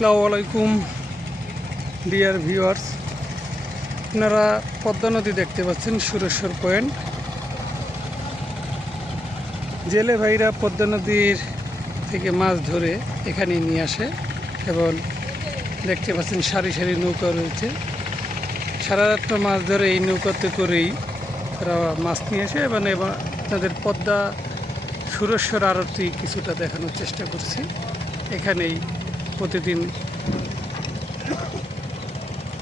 আসসালামু আলাইকুম dear viewers আপনারা পদ্মা নদী দেখতে পাচ্ছেন, সুরেশ্বর পয়েন্ট। জেলে ভাইরা পদ্মা নদীর থেকে মাছ ধরে এখানে নিয়ে আসে এবং দেখতে পাচ্ছেন সারি সারি নৌকা রয়েছে। সারা রাত্র মাছ ধরে এই নৌকাতে করেই তারা মাছ নিয়ে আসে এবং তাদের পদ্মা সুরেশ্বর আরতি কিছুটা দেখানোর চেষ্টা করছি। এখানেই প্রতিদিন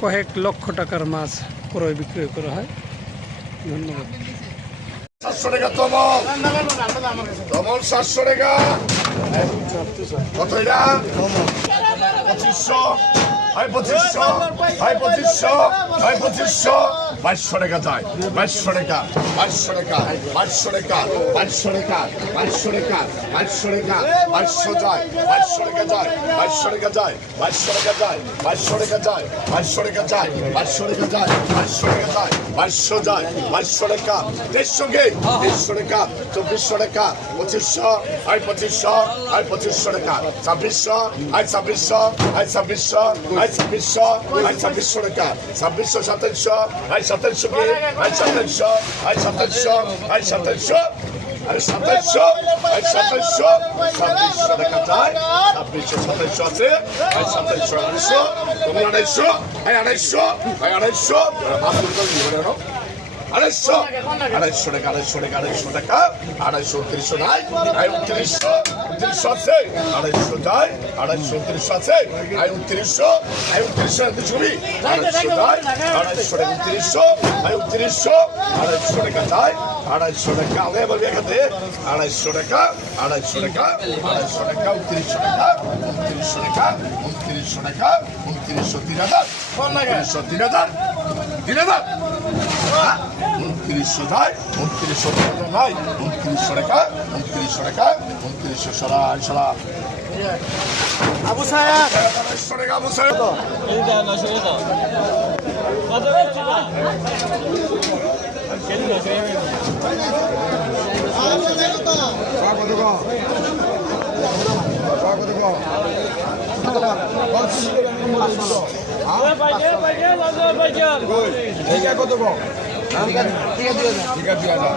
কয়েক লক্ষ টাকার মাছ ক্রয় বিক্রয় করা হয়। ধন্যবাদ। সাতশো টাকা তমল। সাতশো টাকা। কত পঁচিশশো। হয় পঁচিশশো হয় পঁচিশশো হয় পঁচিশশো বাইশশো টাকা যায় বাইশশো টাকা বাইশশো টাকা বাইশশো টাকা বাইশশো টাকা বাইশশো টাকা বাইশশো টাকা, বাইশশো যায় বাইশশো টাকা যায় বাইশশো টাকা যায় বাইশশো টাকা যায় বাইশশো টাকা যায় বাইশশো টাকা যায় বাইশশো টাকা যায় বাইশশো টাকা যায় বাইশশো যায়, বাইশশো টাকা। দেড়শো গে দেড়শো টাকা, চব্বিশশো টাকা। পঁচিশশো, আয় পঁচিশশো আয় পঁচিশশো টাকা। ছাব্বিশশো, আয় ছাব্বিশশো আয় ছাব্বিশশো আয় ছাব্বিশশো আয় ছাব্বিশশো টাকা। ছাব্বিশশো, সাতাইশশো, আয় সাতাইশশো গে আয় সাতাইশশো আয় সাতাইশশো আয় সাতাইশশো। আরে সাতাইশশো আয় সাতাইশশো ছাব্বিশশো টাকা যায় ছাব্বিশশো সাতাইশশো আছে। আয় সাতাইশশো আড়াইশো তুমি আড়াইশো আয় আড়াইশো আয় আড়াইশো মাছ করতে আড়াইশো আড়াইশো টাকা আড়াইশো টাকা আড়াইশো টাকা আড়াইশো উনত্রিশশো নাই আয়। উনত্রিশশো উনত্রিশশো আছে। আড়াইশো যায়, আড়াইশো উনত্রিশশো আছে। আয় উনত্রিশশো আয় উনত্রিশশো এত ছবি। আড়াইশো যায়, আড়াইশো টাকা উনত্রিশশো আয় উনত্রিশশো আড়াইশো টাকা যায় আড়াইশো টাকা। আগে বলবি এখানে? আড়াইশো টাকা আড়াইশো টাকা আড়াইশো টাকা উনত্রিশশো টাকা উনত্রিশশো টাকা উনত্রিশশো টাকা উনত্রিশশো তিন হাজার উনত্রিশশো তিন হাজার তিন হাজার। উনত্রিশশো যায় উনত্রিশশো টাকা নয় উনত্রিশশো টাকা উনত্রিশশো টাকা উনত্রিশশো সরাই সরা আবু সাহেব। আড়াইশো টাকা আবু সাহেব। তেরোশো 啊个这个啊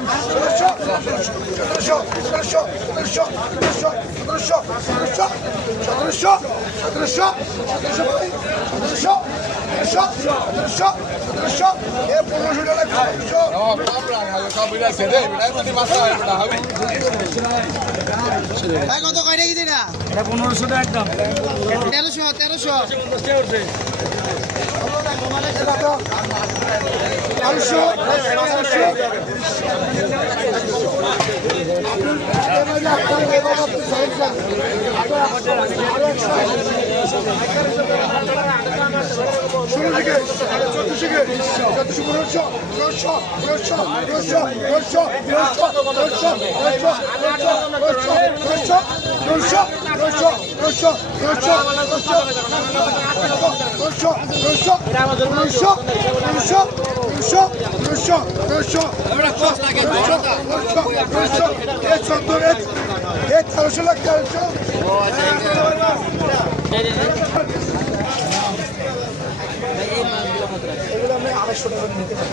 কত কয়টা কি দিনা এটা পনেরোশো একদম তেরোশো তেরোশো তেরোশো Görüşürüz. তেরোশো লাখ তেরোশো আড়াইশো টাকা নিতে পারি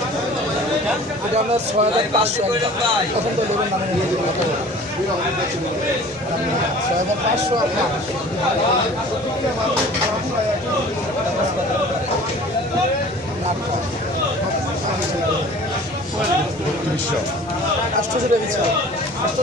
এটা আমরা ছয় হাজার পাঁচশো তখন তো লোকের নামে নিয়ে দেবো ছয় হাজার পাঁচশো আপনি আড়াইশো টাকা আটশো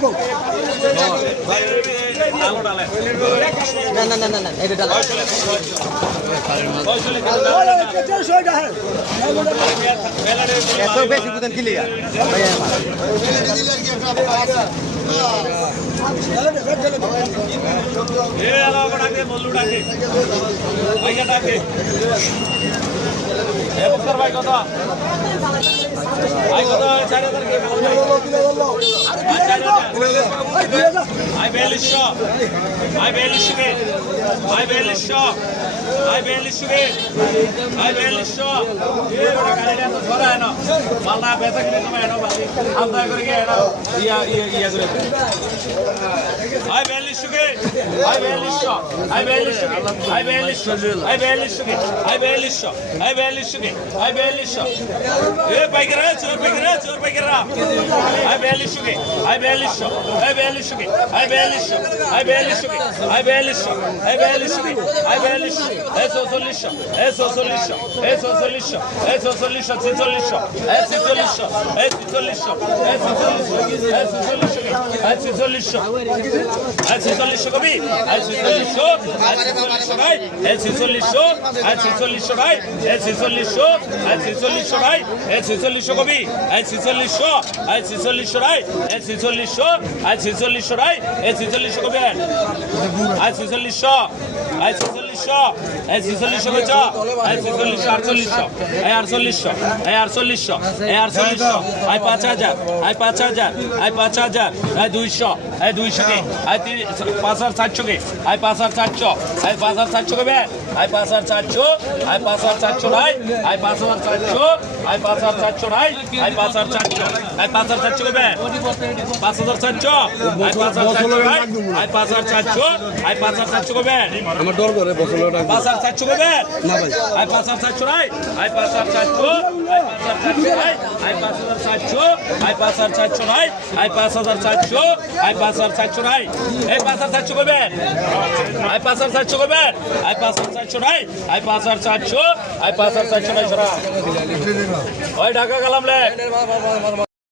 দেখো। না না না না না এটা ডালা। এত বেশি বুঝেন কি লিগা? ভাই আই বিয়াল্লিশশো আই বিয়াল্লিশশো কে আই বিয়াল্লিশশো আই বিয়াল্লিশশো কে আই বিয়াল্লিশশো এ বড় গাড়িটা তো ধরা এনো মাল্লা বেচা কিনে তোমায় এনো বালি আলাদা ইয়া ইয়া ইয়া করে আই বিয়াল্লিশশো কে আই বিয়াল্লিশশো আই বিয়াল্লিশশো কে আই বিয়াল্লিশশো আই বিয়াল্লিশশো কে আই বিয়াল্লিশশো আই বিয়াল্লিশশো কে আই বিয়াল্লিশশো এ পাইকারা চোর পাইকারা চোর পাইকারা আই বিয়াল্লিশশো কে আই বিয়াল্লিশশো আই বিয়াল্লিশশো কে আই বিয়াল্লিশশো আই বিয়াল্লিশশো কে আই বিয়াল্লিশশো আই বিয়াল্লিশশো কে আই বিয়াল্লিশশো এ চৌচল্লিশশো এ চৌচল্লিশশো এ চৌচল্লিশশো এ চৌচল্লিশশো ছেচল্লিশশো এ ছেচল্লিশশো এ ছেচল্লিশশো এ ছেচল্লিশশো এ ছেচল্লিশশো এ ছেচল্লিশশো এ ছেচল্লিশশো কবি? এ ছেচল্লিশশো এ ছেচল্লিশশো ভাই। এ ছেচল্লিশশো এ ছেচল্লিশশো ভাই। এ ছেচল্লিশশো এ ছেচল্লিশশো ভাই। এ ছেচল্লিশশো কবি? এ ছেচল্লিশশো এ ছেচল্লিশশো রাই এ ছেচল্লিশশো এ ছেচল্লিশশো রাই এ ছেচল্লিশশো কবি এ ছেচল্লিশশো এ ছেচল্লিশশো এ ছেচল্লিশশো কইছ এ ছেচল্লিশশো আটচল্লিশশো এ আটচল্লিশশো এ আটচল্লিশশো এ আটচল্লিশশো আই পাঁচ হাজার। আই পাঁচ হাজার। আই পাঁচ হাজার। দুইশো দুইশো কে তিন পাঁচ হাজার চারশো কে পাঁচ হাজার চারশো পাঁচ হাজার চারশো কে আই পাঁচ হাজার চারশো আই পাঁচ হাজার চারশো নাই আই পাঁচ হাজার চারশো আই পাঁচ হাজার চারশো নাই আই পাঁচ হাজার চারশো আই পাঁচ হাজার চারশো কে পাঁচ হাজার চারশো আই পাঁচ হাজার চারশো আই পাঁচ হাজার চারশো আই পাঁচ হাজার চারশো কে আমার ডর করে বসল পাঁচ হাজার চারশো কে না ভাই আই পাঁচ হাজার চারশো নাই আই পাঁচ হাজার চারশো আই পাঁচ হাজার চারশো নাই আই পাঁচ হাজার চারশো আই পাঁচ হাজার চারশো নাই আই পাঁচ হাজার চারশো আই পাঁচ হাজার চারশো নাই এই পাঁচ হাজার চারশো করবে আই পাঁচ হাজার চারশো করবে আই পাঁচ হাজার চারশো নাই? আই পাঁচ হাজার চারশো আই পাঁচ হাজার চারশো নাই ওই ঢাকা গেলাম